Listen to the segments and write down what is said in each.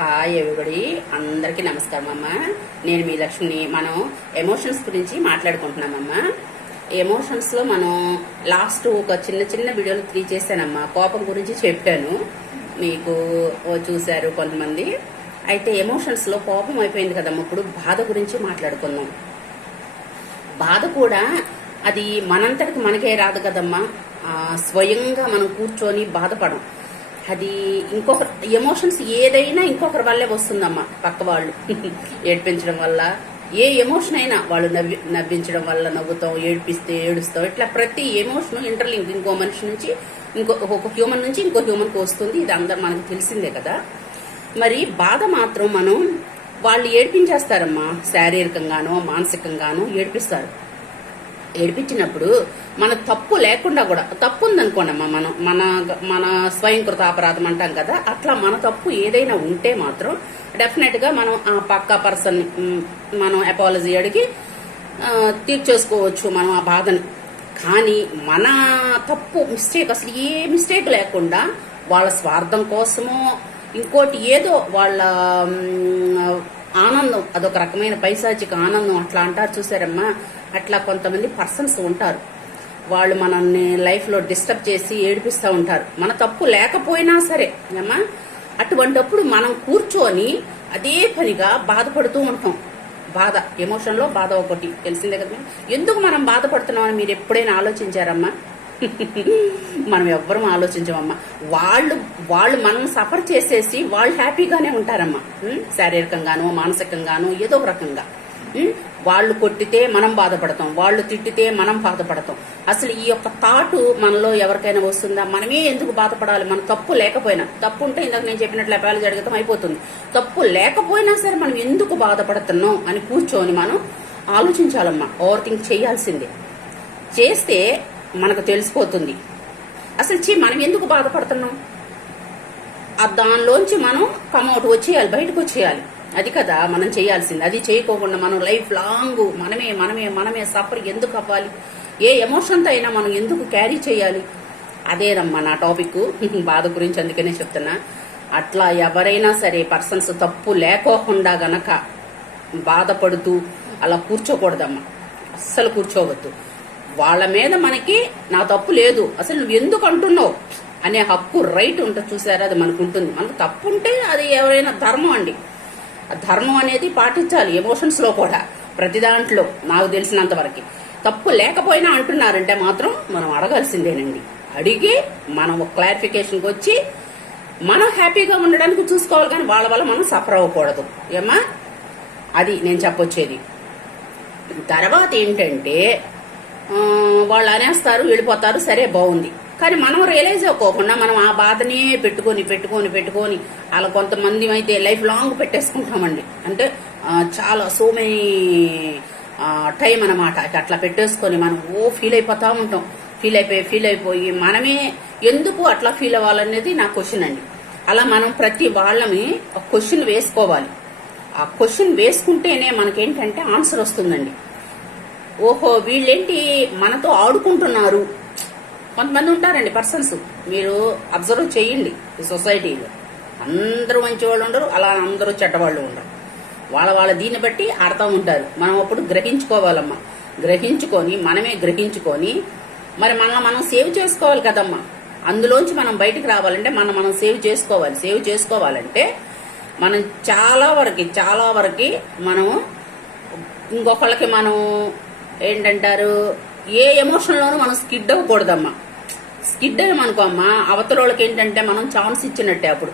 Hi everybody, అందరికీ నమస్కారం అమ్మ. నేను మీ లక్ష్మిని. మనం ఎమోషన్స్ గురించి మాట్లాడుకుంటున్నామమ్మా. ఎమోషన్స్ లో మనం లాస్ట్ ఒక చిన్న వీడియోలు 3 చేశానమ్మా. కోపం గురించి చెప్పాను, మీకు చూశారు కొంతమంది. అయితే ఎమోషన్స్ లో కోపం అయిపోయింది కదమ్మా. ఇప్పుడు బాధ గురించి మాట్లాడుకుందాం. బాధ కూడా అది మనంతటికి మనకే రాదు కదమ్మా. స్వయంగా మనం కూర్చొని బాధపడం, అది ఇంకొకరు ఎమోషన్స్ ఏదైనా ఇంకొకరి వల్లే వస్తుందమ్మా. పక్క వాళ్ళు ఏడ్పించడం వల్ల, ఏ ఎమోషన్ అయినా వాళ్ళు నవ్వించడం వల్ల నవ్వుతాం, ఏడిపిస్తే ఏడుస్తాం. ఇట్లా ప్రతి ఎమోషన్ ఇంటర్లింక్ ఇంకో మనిషి నుంచి ఒక హ్యూమన్ నుంచి ఇంకో హ్యూమన్కి వస్తుంది. ఇది అందరు మనకు తెలిసిందే కదా. మరి బాధ మాత్రం మనం వాళ్ళు ఏడిపించేస్తారమ్మా. శారీరకంగానో మానసికంగానో ఏడిపిస్తారు. ఏడిపించినప్పుడు మన తప్పు లేకుండా కూడా, తప్పు ఉందనుకోండమ్మా, మనం మన మన స్వయంకృత అపరాధం అంటాం కదా, అట్లా మన తప్పు ఏదైనా ఉంటే మాత్రం డెఫినెట్ గా మనం ఆ పక్క పర్సన్ మనం అపాలజీ అడిగి తీర్చేసుకోవచ్చు మనం ఆ బాధని. కానీ మన తప్పు మిస్టేక్, అసలు ఏ మిస్టేక్ లేకుండా వాళ్ళ స్వార్థం కోసమో ఇంకోటి ఏదో వాళ్ళ ఆనందం, అదొక రకమైన పైశాచిక ఆనందం అట్లా అంటారు చూసారమ్మా. అట్లా కొంతమంది పర్సన్స్ ఉంటారు, వాళ్ళు మనల్ని లైఫ్ లో డిస్టర్బ్ చేసి ఏడిపిస్తూ ఉంటారు, మన తప్పు లేకపోయినా సరే అమ్మా. అటువంటప్పుడు మనం కూర్చొని అదే పనిగా బాధపడుతూ ఉంటాం. బాధ, ఎమోషన్ లో బాధ ఒకటి తెలిసిందే కదా. ఎందుకు మనం బాధపడుతున్నామని మీరు ఎప్పుడైనా ఆలోచించారమ్మా? మనం ఎవ్వరం ఆలోచించమమ్మా. వాళ్ళు మనం సఫర్ చేసేసి వాళ్ళు హ్యాపీగానే ఉంటారమ్మా. శారీరకంగానో మానసికంగానో ఏదో ఒక రకంగా. వాళ్ళు కొట్టితే మనం బాధపడతాం, వాళ్ళు తిట్టితే మనం బాధపడతాం. అసలు ఈ యొక్క థాట్ మనలో ఎవరికైనా వస్తుందా? మనమే ఎందుకు బాధపడాలి? మన తప్పు లేకపోయినా, తప్పు ఉంటే ఇందాక నేను చెప్పినట్లు అపాలజీ అడగటం అయిపోతుంది. తప్పు లేకపోయినా సరే మనం ఎందుకు బాధపడుతున్నాం అని కూర్చొని మనం ఆలోచించాలమ్మా. ఓవర్ థింక్ చేయాల్సిందే. చేస్తే మనకు తెలిసిపోతుంది అసలు మనం ఎందుకు బాధపడుతున్నాం. దానిలోంచి మనం కమ్అవుట్ వచ్చేయాలి, బయటకు వచ్చేయాలి. అది కదా మనం చేయాల్సింది. అది చేయకోకుండా మనం లైఫ్ లాంగ్ మనమే సఫర్ ఎందుకు అవ్వాలి? ఏ ఎమోషన్తో అయినా మనం ఎందుకు క్యారీ చేయాలి? అదేనమ్మా నా టాపిక్ బాధ గురించి, అందుకనే చెప్తున్నా. అట్లా ఎవరైనా సరే పర్సన్స్ తప్పు లేకోకుండా గనక బాధపడుతూ అలా కూర్చోకూడదమ్మా. అస్సలు కూర్చోవద్దు. వాళ్ళ మీద మనకి నా తప్పు లేదు, అసలు నువ్వు ఎందుకు అంటున్నావు అనే హక్కు, రైట్ ఉంటుంది చూసారా, అది మనకు ఉంటుంది. మనకు తప్పు ఉంటే అది ఎవరైనా ధర్మం అండి. ధర్మం అనేది పాటించాలి ఎమోషన్స్ లో కూడా, ప్రతి దాంట్లో నాకు తెలిసినంత వరకు. తప్పు లేకపోయినా అంటున్నారంటే మాత్రం మనం అడగాల్సిందేనండి. అడిగి మనం ఒక క్లారిఫికేషన్కి వచ్చి మనం హ్యాపీగా ఉండడానికి చూసుకోవాలి, కానీ వాళ్ళ వల్ల మనం సఫర్ అవ్వకూడదు ఏమా. అది నేను చెప్పొచ్చేది. తర్వాత ఏంటంటే వాళ్ళు అనేస్తారు, వెళ్ళిపోతారు, సరే బాగుంది. కానీ మనం రియలైజ్ అవ్వకోకుండా మనం ఆ బాధనే పెట్టుకొని అలా కొంతమంది అయితే లైఫ్ లాంగ్ పెట్టేసుకుంటామండి. అంటే చాలా సో మెనీ టైం అనమాట. అట్లా పెట్టేసుకొని మనం ఫీల్ అయిపోతా ఉంటాం. ఫీల్ అయిపోయి మనమే ఎందుకు అట్లా ఫీల్ అవ్వాలనేది నా క్వశ్చన్ అండి. అలా మనం ప్రతి వాళ్ళని ఒక క్వశ్చన్ వేసుకోవాలి. ఆ క్వశ్చన్ వేసుకుంటేనే మనకేంటంటే ఆన్సర్ వస్తుందండి. ఓహో వీళ్ళేంటి మనతో ఆడుకుంటున్నారు. కొంతమంది ఉంటారండి పర్సన్స్, మీరు అబ్జర్వ్ చేయండి. ఈ సొసైటీలో అందరూ మంచి వాళ్ళు ఉండరు, అలా అందరూ చెడ్డవాళ్ళు ఉండరు. వాళ్ళ దీన్ని బట్టి అర్థం ఉంటారు. మనం అప్పుడు గ్రహించుకోవాలమ్మా. మనమే గ్రహించుకొని మరి మనల్ని మనం సేవ్ చేసుకోవాలి కదమ్మా. అందులోంచి మనం బయటకు రావాలంటే మనం సేవ్ చేసుకోవాలంటే మనం చాలా వరకు మనము ఇంకొకళ్ళకి మనం ఏంటంటారు, ఏ ఎమోషన్లోనూ మనం స్కిడ్ అవ్వకూడదమ్మా. స్కిడ్ అయ్యామనుకో అమ్మా, అవతల వాళ్ళకి ఏంటంటే మనం ఛాన్స్ ఇచ్చినట్టే. అప్పుడు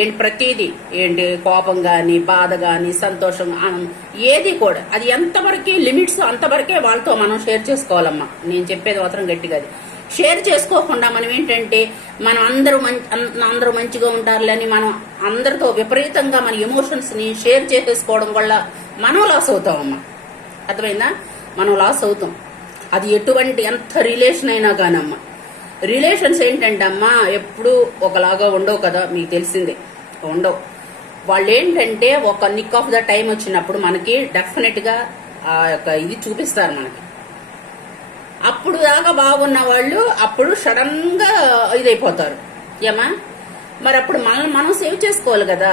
ఏంటి ప్రతిదీ ఏంటి, కోపం గాని, బాధ గాని, సంతోషం, ఆనందం, ఏది కూడా అది ఎంతవరకే లిమిట్స్ అంతవరకే వాళ్ళతో మనం షేర్ చేసుకోవాలమ్మా. నేను చెప్పేది మాత్రం గట్టిగా అది షేర్ చేసుకోకుండా మనం ఏంటంటే మనం అందరూ మంచిగా ఉంటారులే అని మనం అందరితో విపరీతంగా మన ఎమోషన్స్ ని షేర్ చేసేసుకోవడం వల్ల మనం లాస్ అవుతామమ్మా. అర్థమైందా? మనం లాస్ అవుతాం. అది ఎంత రిలేషన్ అయినా కానమ్మా. రిలేషన్స్ ఏంటంటే అమ్మా ఎప్పుడు ఒకలాగా ఉండవు కదా, మీకు తెలిసిందే, ఉండవు. వాళ్ళు ఏంటంటే ఒక నిక్ ఆఫ్ ద టైం వచ్చినప్పుడు మనకి డెఫినెట్ గా ఆ యొక్క ఇది చూపిస్తారు మనకి. అప్పుడు దాకా బాగున్న వాళ్ళు అప్పుడు సడన్ గా ఇదైపోతారు ఏమా. మరి అప్పుడు మనల్ని మనం సేవ్ చేసుకోవాలి కదా.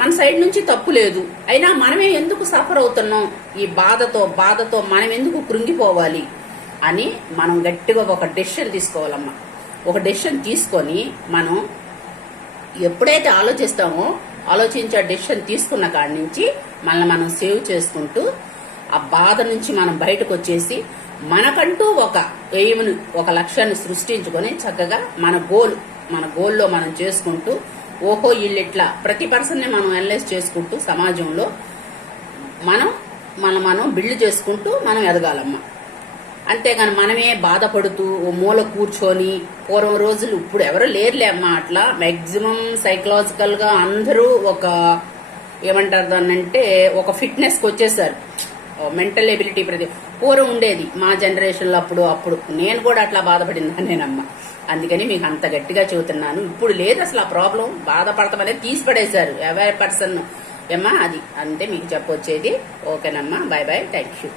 మన సైడ్ నుంచి తప్పు లేదు, అయినా మనమే ఎందుకు సఫర్ అవుతున్నాం ఈ బాధతో మనం ఎందుకు కృంగిపోవాలి అని మనం గట్టిగా ఒక డెసిషన్ తీసుకోవాలమ్మా. ఒక డెసిషన్ తీసుకొని మనం ఎప్పుడైతే ఆలోచించే డెసిషన్ తీసుకున్న కాడి నుంచి మనల్ని మనం సేవ్ చేసుకుంటూ ఆ బాధ నుంచి మనం బయటకు వచ్చేసి మనకంటూ ఒక ఎయిమ్ని, ఒక లక్ష్యాన్ని సృష్టించుకొని చక్కగా మన గోల్లో మనం చేసుకుంటూ, ఓహో వీళ్ళు ఇట్లా ప్రతి పర్సన్ని మనం అనలైజ్ చేసుకుంటూ సమాజంలో మనం బిల్డ్ చేసుకుంటూ మనం ఎదగాలమ్మా. అంతేగాని మనమే బాధపడుతూ ఓ మూల కూర్చొని, పూర్వం రోజులు ఇప్పుడు ఎవరు లేరులే అమ్మా అట్లా, మాక్సిమం సైకలాజికల్ గా అందరూ ఒక ఏమంటారు దాన్నంటే ఒక ఫిట్నెస్ కి వచ్చేసారు. మెంటల్ ఎబిలిటీ పూర్వం ఉండేది మా జనరేషన్ లో. అప్పుడు నేను కూడా అట్లా బాధపడిందా నేనమ్మా. అందుకని మీకు అంత గట్టిగా చెబుతున్నాను. ఇప్పుడు లేదు అసలు ఆ ప్రాబ్లం. బాధపడతామనేది తీసి పడేశారు ఎవరి పర్సన్ ఏమ్మా. అది అంతే మీకు చెప్పొచ్చేది. ఓకేనమ్మా, బాయ్ బాయ్, థ్యాంక్ యూ.